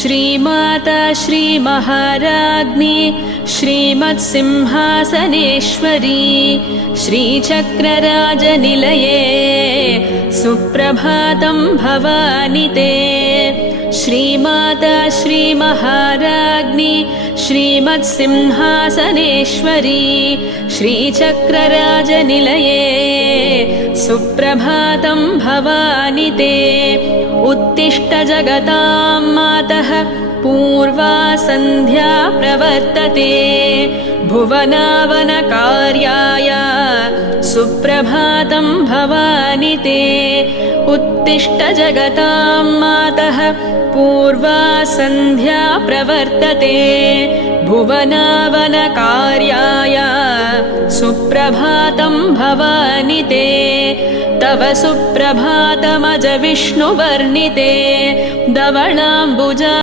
श्रीमाता श्रीमहाराज्ञी श्रीमत्सिंहासनेश्वरी श्रीचक्रराजनिलये सुप्रभातं भवानि ते। श्रीमाता श्रीमहाराज्ञी श्रीमत्सिंहासनेश्वरी श्रीचक्रराजनिलये सुप्रभातं भवानि ते। उत्तिष्ठ जगतां मातः पूर्वा सन्ध्या प्रवर्तते भुवनावनकार्याय सुप्रभातं भवानि ते। उत्तिष्ठ जगतां मातः पूर्वा सन्ध्या प्रवर्तते भुवनावनकार्याय सुप्रभातं भवानि ते। तव सुप्रभातमज विष्णुवर्णिते धवलाम्बुजा